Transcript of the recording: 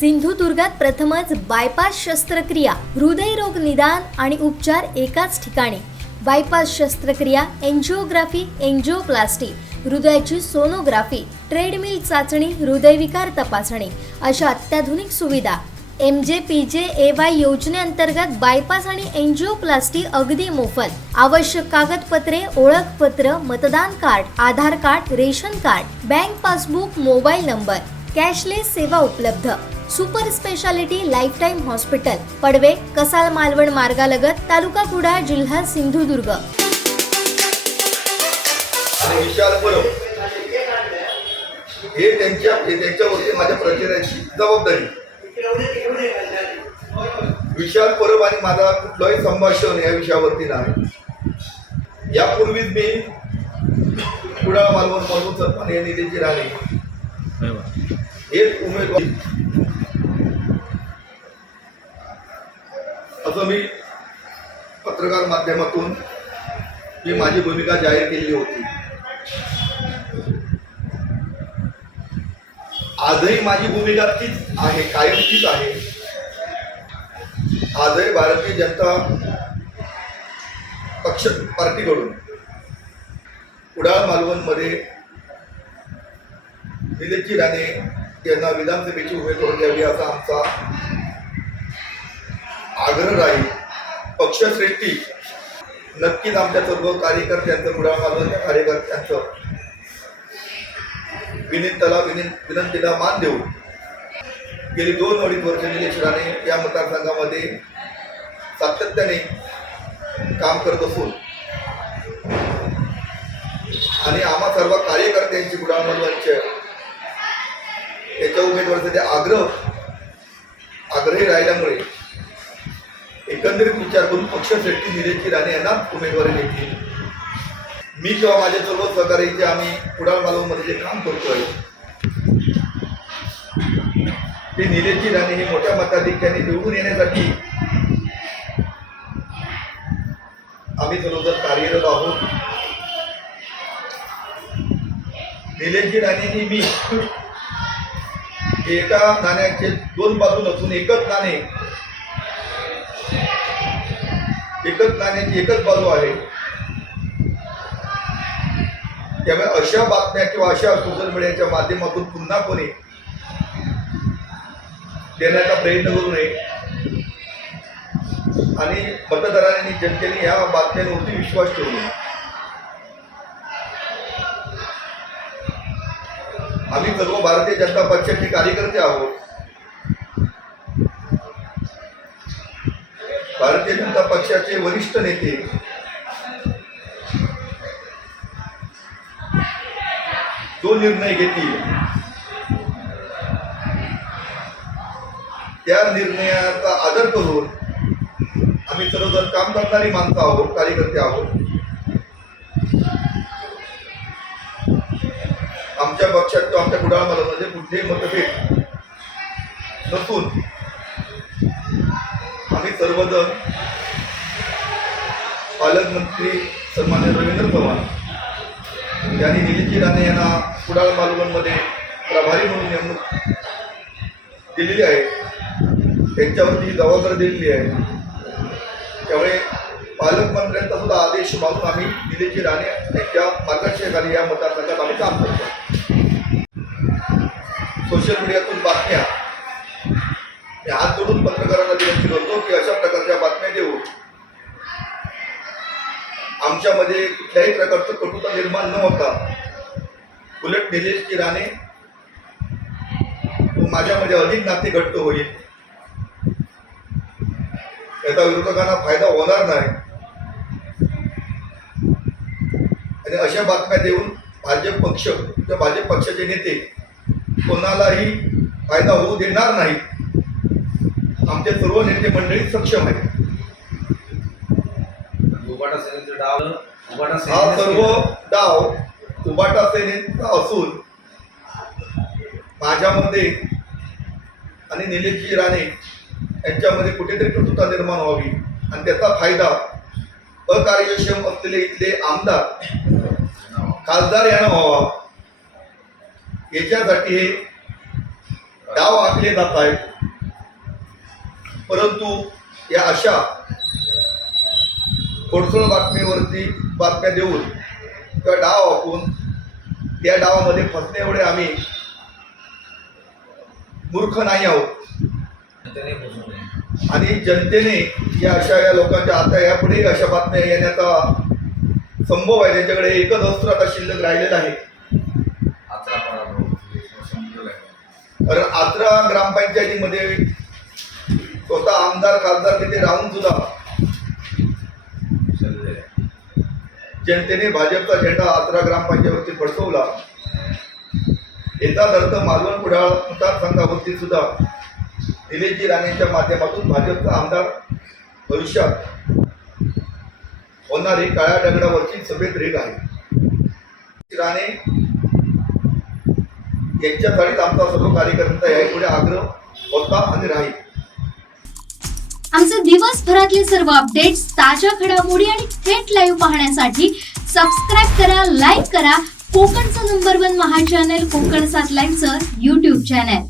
सिंधुदुर्गात प्रथमच बायपास शस्त्रक्रिया, हृदयरोग निदान आणि उपचार एकाच ठिकाणी. बायपास शस्त्रक्रिया, एंजिओग्राफी, एंजिओप्लास्टी, हृदयाची सोनोग्राफी, ट्रेडमिल चाचणी, हृदयविकार तपासणी अशा अत्याधुनिक सुविधा. MJPJAY योजनेअंतर्गत बायपास आणि एंजिओप्लास्टी अगदी मोफत. आवश्यक कागदपत्रे, ओळखपत्र, मतदान card, Aadhaar card, ration card, bank passbook, mobile number. Cashless सेवा उपलब्ध. Super speciality lifetime hospital, Padve, Kasal Malvan मार्गालगत, तालुका कुडाळ, जिल्हा सिंधुदुर्ग. आणि विशाल परब हे त्यांच्यावरती माझ्या प्रचाराची जबाबदारी. विशाल परब आणि माझा कुठलाही संभाषण या विषयावरती नाही. यापूर्वीच मी कुडाळ मालवण मधून सरपंच या निधीची राणे एक उमेदवार असं मी पत्रकार माध्यमातून मी माझी भूमिका जाहीर केलेली होती. आजही माझी भूमिका तीच आहे, कायमचीच आहे. आजही भारतीय जनता पक्ष पार्टीकडून कुडाळ मालवणमध्ये निलेश राणे यांना विधानसभेची उमेदवारी द्यावी असा आमचा आग्रह राहील. पक्षश्रेष्ठी नक्कीच आमच्या सर्व कार्यकर्त्यांचं, कुडाळ मालवणच्या कार्यकर्त्यांचं विनंतीला मान देऊन गेली 2-2.5 वर्ष निलेश राणे या मतदारसंघामध्ये सातत्याने काम करत असून आणि आम्हा सर्व कार्यकर्त्यांची कुडाळ मालवणच्या याच्या उमेदवारीसाठी आग्रही राहिल्यामुळे एकंदरीत विचार करून पक्षश्रेष्ठी निलेश राणे यांना उमेदवारी देतील. मी किंवा माझे सर्व सहकारी जे आम्ही कुडाळ मालवणमध्ये जे काम करतोय ते निलेश राणे हे मोठ्या मताधिक्याने निवडून येण्यासाठी आम्ही सर्वजण कार्यरत आहोत. निलेश राणेंनी मी एका नाण्याचे 2 बाजू नसून एकच नाण्याची एकच बाजू आहे. त्यामुळे अशा बातम्या किंवा अशा सोशल मीडियाच्या माध्यमातून पुन्हा कोणी देण्याचा प्रयत्न करू नये आणि मतदारांनी, जनतेने या बातम्यांवरती विश्वास ठेवू नये. आम्ही सर्व भारतीय जनता पक्षाचे कार्यकर्ते आहोत. भारतीय जनता पक्षाचे वरिष्ठ नेते जो निर्णय घेतील त्या निर्णयाचा आदर करून आम्ही सर्वजण काम करणारी माणसं आहोत, कार्यकर्ते आहोत. आमच्या पक्षात किंवा आमच्या कुडाळ मालवणमध्ये कुठलेही मतभेद नसून आम्ही सर्वजण पालकमंत्री सन्मान्य रवींद्र चव्हाण यांनी निलेश राणे यांना कुडाळ मालवणमध्ये प्रभारी म्हणून नेमणूक दिलेली आहे, त्यांच्यावरती जबाबदारी दिलेली आहे. त्यामुळे पालकमंत्र्यांचा सुद्धा आदेश मागून आम्ही निलेश राणे यांच्या मार्गदर्शनाखाली या मतदारसंघात आम्ही काम करतो. सोशल मीडियातून बातम्या हात जोडून पत्रकारांना विनंती करतो की अशा प्रकारच्या बातम्या देऊन आमच्यामध्ये कुठल्याही प्रकारचं कटुता निर्माण न होता उलट निलेश राणे माझ्यामध्ये अधिक नाते घट्ट होईल, याचा विरोधकांना फायदा होणार नाही. आणि अशा बातम्या देऊन भाजप पक्ष किंवा भाजप पक्षाचे नेते कोणालाही फायदा होऊ देणार नाही. आमचे सर्व नेते मंडळी सक्षम आहेत. हा सर्व डाव उबाटा सेनेचा असून माझ्यामध्ये आणि निलेश राणे यांच्यामध्ये कुठेतरी कटुता निर्माण व्हावी आणि त्याचा फायदा अकार्यक्षम असलेले इथले आमदार, खासदार यांना व्हावा याच्यासाठी हे डाव आखले जात आहेत, परंतु या अशा खोडसळ बातमीवरती बातम्या देऊन किंवा डाव आखून या डावामध्ये फसणे एवढे आम्ही मूर्ख नाही आहोत. आणि जनतेने या लोकांच्या आता यापुढे अशा बातम्या येण्याचा संभव आहे. त्यांच्याकडे एकच अस्त्र आता शिल्लक राहिलेलं आहे. कारण आचरा ग्रामपंचायतीमध्ये स्वतः आमदार खासदार तिथे राहून सुद्धा जनतेने भाजपचा झेंडा आचरा ग्रामपंचायतीवरती फडकवला. याचाच अर्थ मालवण कुडाळ मतदारसंघावरती सुद्धा निलेशजी राणेंच्या माध्यमातून भाजपचा आमदार भविष्यात होणारी काळ्या दगडावरची सफेद रेघ आहे. राणे यांच्यासाठीच आमचा सर्व कार्यकर्ता यापुढे आग्रह होता आणि राहील. आमचे दिवसभरातले सर्व अपडेट्स, ताज्या घडामोडी आणि थेट लाईव्ह पाहण्यासाठी सबस्क्राईब करा, लाईक करा कोकणचं नंबर 1 महा चॅनल कोकण 7 लाईव्हचं YouTube चॅनल.